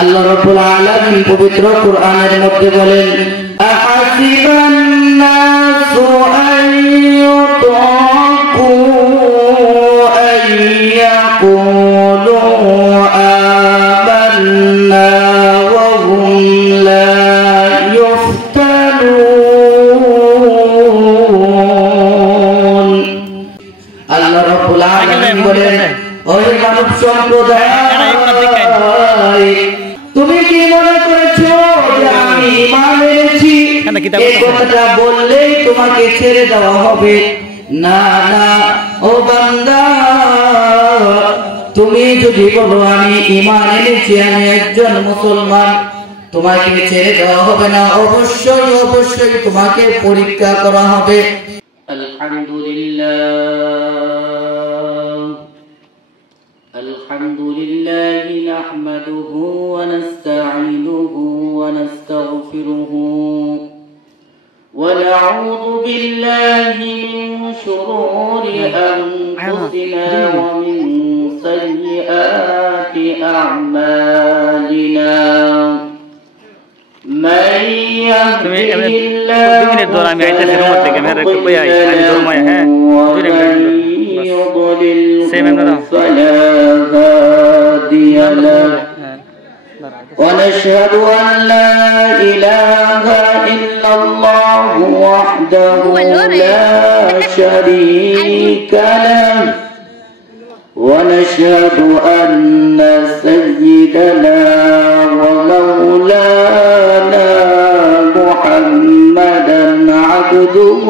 আল্লাহ রাব্বুল আলামিন পবিত্র কোরআনের মধ্যে বলেন, আহাসিবান নাসু আইয়ুতরাকু আইয়াকুলু আমান্না ওয়া হুম লা ইফতানুন। আল্লাহ রাব্বুল আলামিন বলেন, ওই মানব সম্প্রদায়, তুমি কি মনে করেছো যে আমি ঈমান এনেছি এই কথাটা বললেই তোমাকে ছেড়ে দেওয়া হবে? না না ও বান্দা, তুমি যদি বলো আমি ঈমান এনেছি, আমি একজন মুসলমান, তোমাকে ছেড়ে দেওয়া হবে না। অবশ্যই অবশ্যই তোমাকে পরীক্ষা করা হবে। الحمد لله نحمده ونستعينه ونستغفره ونعوذ بالله من شرور أنفسنا ومن سيئات أعمالنا من يهده الله فلا هادي له ونشهد أن لا إله إلا الله وحده لا شريك له ونشهد أن سيدنا ومولانا محمدا عبده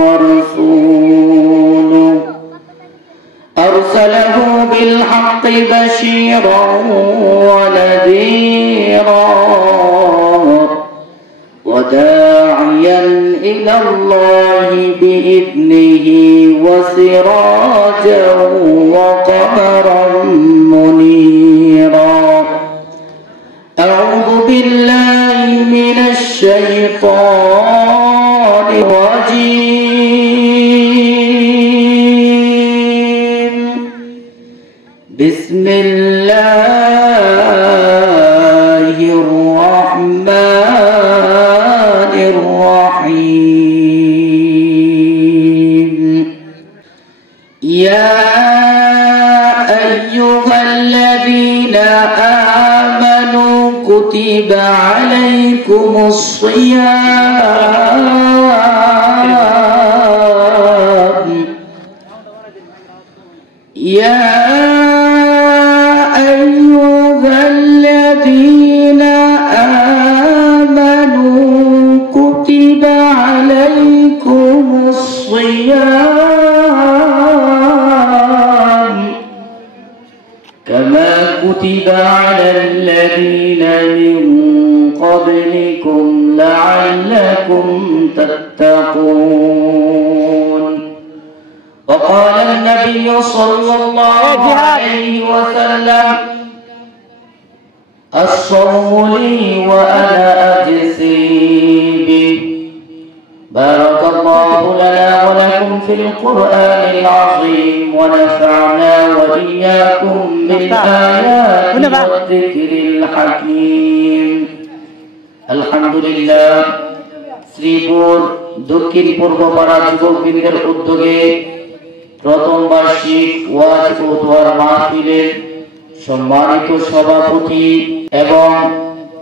ورسوله أرسله بالحق بشيرا ونذيرا وداعيا إلى الله بإذنه وسراجا وقمرا منيرا أعوذ بالله من الشيطان الرجيم. بسم الله الرحمن الرحيم. يا أيها الذين آمنوا كتب عليكم الصيام يا أيها الذين آمنوا كتب عليكم الصيام كما كتب على الذين من قبلكم لعلكم تتقون. وقال النبي صلى الله عليه وسلم الصوم لي وأنا أجزي به. بارك الله لنا ولكم في القرآن العظيم ونفعنا وإياكم بالآيات والذكر الحكيم. الحمد لله. শ্রীপুর দক্ষিণ পূর্ব পাড়া যুবকবৃন্দের উদ্যোগে প্রথম বার্ষিক ওয়াজ ও দোয়ার মাহফিলের সম্মানিত সভাপতি এবং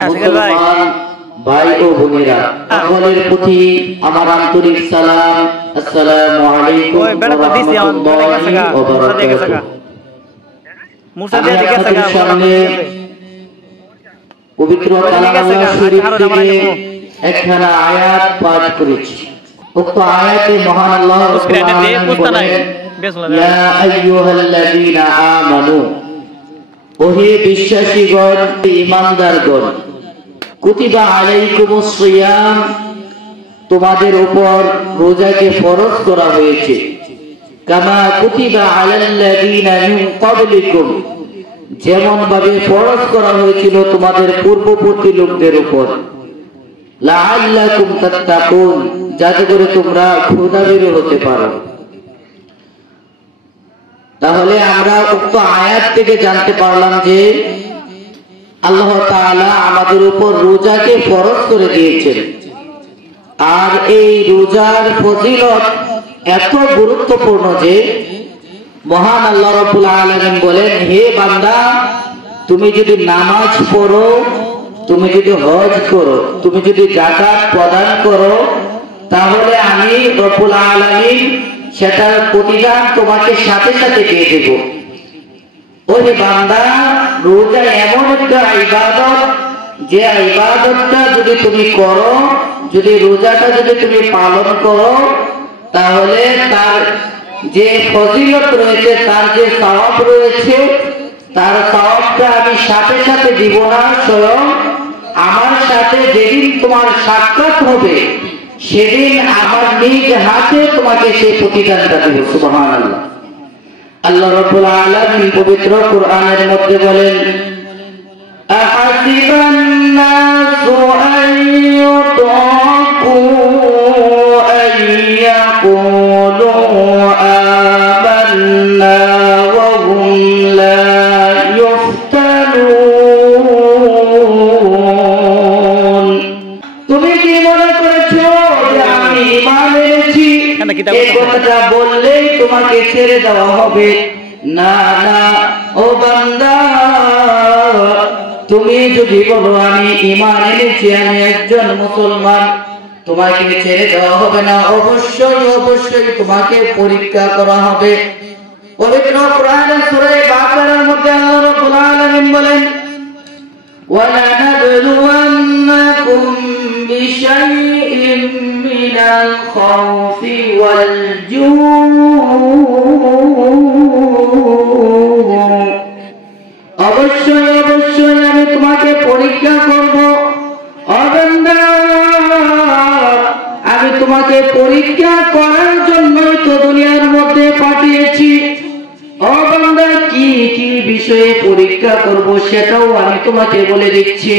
মুসলমান ভাই ও বোনেরা, সকলের প্রতি আমার আন্তরিক সালাম। আসসালামু আলাইকুম ওয়া রাহমাতুল্লাহি ওয়া বারাকাতুহু। আপনাদের সামনে পবিত্র কালাম শরীফ থেকে একখানা আয়াত পাঠ করেছি। উক্ত আয়াতে মহান আল্লাহ রাব্বুল আলামিন বলেন, ইয়া আইয়ুহাল্লাযীনা আমানু, ওহে বিশ্বাসীগণ, ঈমানদারগণ, কুতিবা আলাইকুমুস সিয়াম, তোমাদের উপর রোজাকে ফরজ করা হয়েছে। কামা কুতিবা আলাল্লাযীনা মিন ক্বাবলিকুম, যেমন ভাবে ফরজ করা হয়েছিল তোমাদের পূর্ববর্তী লোকদের উপর। লাআল্লাকুম তাত্তাকুন, যাতে করে তোমরা ক্ষুধাভীরু হতে পারো। তাহলে আমরা উক্ত আয়াত থেকে জানতে পারলাম যে আল্লাহ তাআলা আমাদের উপর রোজাকে ফরজ করে দিয়েছেন। আর এই রোজার ফজিলত এত গুরুত্বপূর্ণ যে মহান আল্লাহ রাব্বুল আলামিন বলেন, হে বান্দা, তুমি যদি নামাজ পড়ো, তুমি যদি হজ করো, তুমি যদি যাকাত প্রদান করো, তাহলে আমি রব্বুল আলামিন সেটার প্রতিদান তোমাকে সাথে সাথে দিয়ে দেব। ওই বান্দা, রোজা এমন একটা ইবাদত, যে ইবাদতটা যদি তুমি করো, যদি রোজাটা যদি তুমি পালন করো, তাহলে তার যে ফজিলত রয়েছে, তার যে সওয়াব রয়েছে, তার সওয়াবটা আমি সাথে সাথে দিব না, স্বয়ং আমার সাথে যেদিন তোমার সাক্ষাৎ হবে সেদিন আমার নিজ হাতে তোমাকে সেই প্রতিদানটা দেব। সুবহানাল্লাহ। আল্লাহ রাব্বুল আলামিন পবিত্র কোরআনের মধ্যে বলেন, আহাসিবান নাসু আন ইউতরাকু আন ইয়াকুলু আমান্না ওয়া হুম লা ইফতানুন। তুমি কি মনে করেছো যে আমি ঈমান এনেছি, এই কথাটা বললেই তোমাকে ছেড়ে দেওয়া হবে? না না, ও বান্দা, তুমি যদি বলো আমি ঈমান এনেছি, আমি একজন মুসলমান, তোমাকে ছেড়ে দেওয়া হবে না। অবশ্যই অবশ্যই তোমাকে পরীক্ষা করা হবে। পবিত্র কোরআনের সূরা বাকারার মধ্যে আল্লাহ রাব্বুল আলামিন বলেন, وَلَنَبْلُوَنَّكُمْ بِشَيْءٍ مِّنَ الْخَوْفِ وَالْجُوعِ। অবশ্যই অবশ্যই আমি তোমাকে পরীক্ষা করব। বান্দা, আমি তোমাকে পরীক্ষা করার জন্যই তো দুনিয়ার মধ্যে পাঠিয়েছি। বান্দা, কি কি বিষয়ে পরীক্ষা করব সেটাও আমি তোমাকে বলে দিচ্ছি।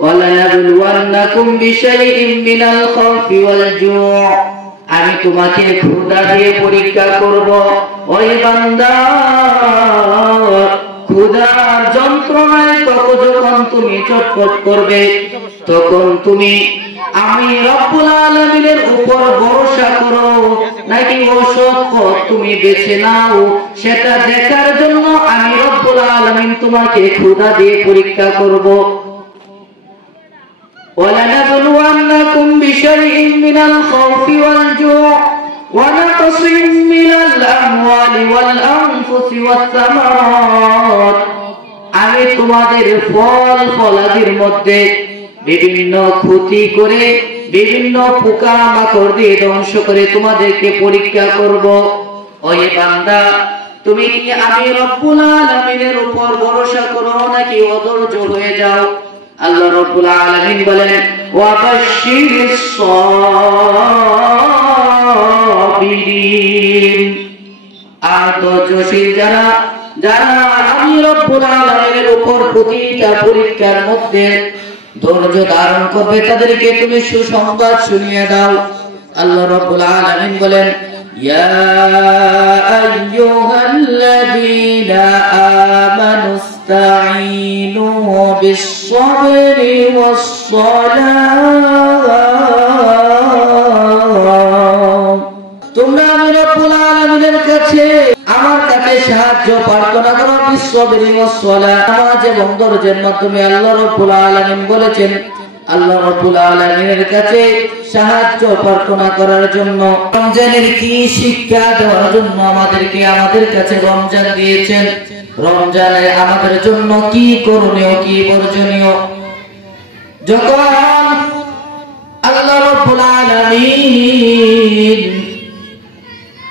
ওয়ালানাবলুওয়ান্নাকুম বিশাইইম মিনাল খাউফি ওয়াল জু', আমি তোমাকে ক্ষুধা দিয়ে পরীক্ষা করব। ওই বান্দা, ক্ষুধার যন্ত্রণায় যখন তুমি চটপট করবে, তখন তুমি আমি রব্বুল আলামিনের উপর ভরসা করো নাকি অসৎ পথ তুমি বেছে নাও, সেটা দেখার জন্য আমি রব্বুল আলামিন তোমাকে ক্ষুধা দিয়ে পরীক্ষা করব। ওয়ালানাবলুওয়ান্নাকুম বিশাইইম মিনাল খাউফি ওয়াল জু' ওয়া নাকসিম মিনাল আমওয়ালি ওয়াল আনফুসি ওয়াস সামারাত, আমি তোমাদের ফল ফলাদির মধ্যে বিভিন্ন ক্ষতি করে, বিভিন্ন পোকা মাকড় দিয়ে ধ্বংস করে তোমাদেরকে পরীক্ষা করব। ওই বান্দা, তুমি কি আমি রব্বুল আলামিনের উপর ভরসা করো নাকি অধৈর্য হয়ে যাও? আল্লাহ রব্বুল আলামিন বলেন, ওয়াবাশশিরিস সাবিরিন। আর ধৈর্যশীল যারা যারা আমি রব্বুল আলামিনের উপর প্রতিটা পরীক্ষার মধ্যে ধৈর্য ধারণ করবে, তাদেরকে তুমি সুসংবাদ শুনিয়ে দাও। আল্লাহ রাব্বুল আলামিন বলেন, ইয়া আইয়ুহাল্লাযীনা আমানুস্তাঈনু বিস-সাবরি ওয়াস-সালাহ। তোমরা আমি রব্বুল আলামিনের কাছে, আমার কাছে সাহায্য প্রার্থনা করো বিস-সাবরি ওয়াস-সালাহ, নামাজ এবং ধৈর্যের মাধ্যমে। আল্লাহ রাব্বুল আলামিন বলেছেন, আল্লাহ রাব্বুল আলামিনের কাছে সাহায্য প্রার্থনা করার জন্য। রমজানের কি শিক্ষা দেওয়ার জন্য আমাদের কাছে রমজান দিয়েছেন, রমজানে আমাদের জন্য কি করণীয়, কি বর্জনীয়। যখন আল্লাহ রাব্বুল আলামিন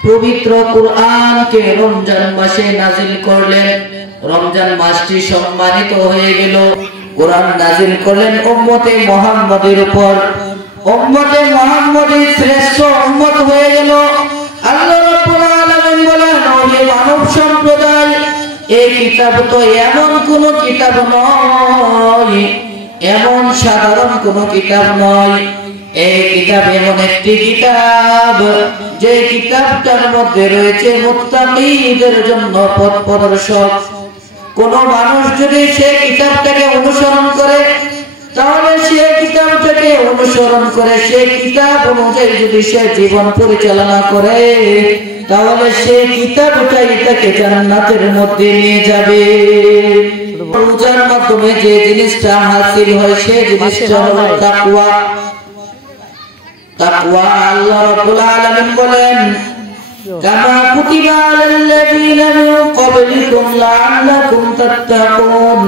পবিত্র কুরআনকে রমজান মাসে নাযিল করলেন, রমজান মাসটি সম্মানিত হয়ে গেল। কুরআন নাযিল করলেন উম্মতে মুহাম্মাদের উপর। উম্মতে মুহাম্মাদের শ্রেষ্ঠ উম্মত হয়ে গেল। আল্লাহ রাব্বুল আলামিন বলেন, হে মানব সম্প্রদায়, এই কিতাব তো এমন কোন কিতাব নয়, এমন সাধারণ কোন কিতাব নয়। এই কিতাব এমন একটি কিতাব, যে কিতাবটার মধ্যে রয়েছে মুত্তাকীদের জন্য পথ প্রদর্শক। কোন মানুষ যদি সেই কিতাব অনুসরণ করে, সেই কিতাব অনুযায়ী যদি সে জীবন পরিচালনা করে, তাহলে সেই কিতাবটাই তাকে জান্নাতের মধ্যে নিয়ে যাবে। রোজার মাধ্যমে যে জিনিসটা হাসিল হয় সেই জিনিসটা হলো তাকওয়া। তাকওয়া আল্লাহ রাব্বুল আলামিন বলেন, কামা কুতিবা আলাল্লাযীনা মিন ক্বাবলিকুম লাআল্লাকুম তাত্তাকুন,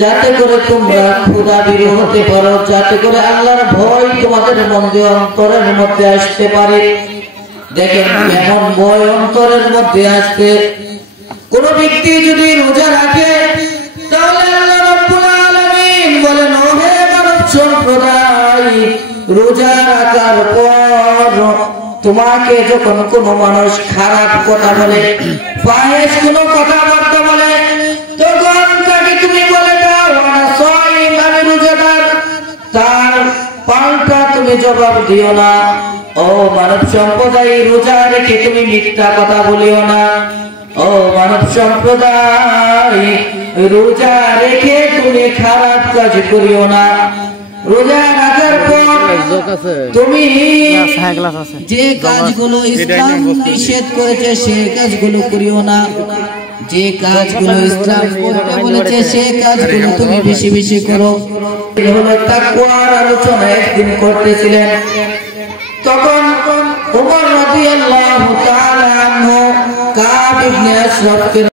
যাতে করে তোমরা খোদাভীরু হতে পারো, যাতে করে আল্লাহর ভয় তোমাদের মধ্যে অন্তরের মধ্যে আসতে পারে। দেখেন এমন ভয় অন্তরের মধ্যে আসবে, কোন ব্যক্তি যদি রোজা রাখে, তাহলে আল্লাহ রাব্বুল আলামিন বলেন, ও হে মানব সম্প্রদায়, রোজা রাখার পর তোমাকে যখন কোন মানুষ খারাপ কথা বলে, ফাহিশ কোন কথাবার্তা বলে, তখন তাকে তুমি বলে দাও আনা সাইম, আমি রোজাদার। তার পাল্টা তুমি জবাব দিও না। ও মানব সম্প্রদায়, রোজা রেখে তুমি মিথ্যা কথা বলিও না। ও মানব সম্প্রদায়, রোজা রেখে তুমি খারাপ কাজ করিও না। রোজা রাখার পর তুমি যে কাজগুলো ইসলাম নিষেধ করেছে সেই কাজগুলো করিও না। যে কাজগুলো ইসলাম করতে বলেছে সেই কাজগুলো তুমি বেশি বেশি করো। এই হলো তাকওয়ার আলোচনা একদিন করতেছিলেন, তখন ওমর রাদিয়াল্লাহু তাআলা আনহু কাব ইবনে আশরাফ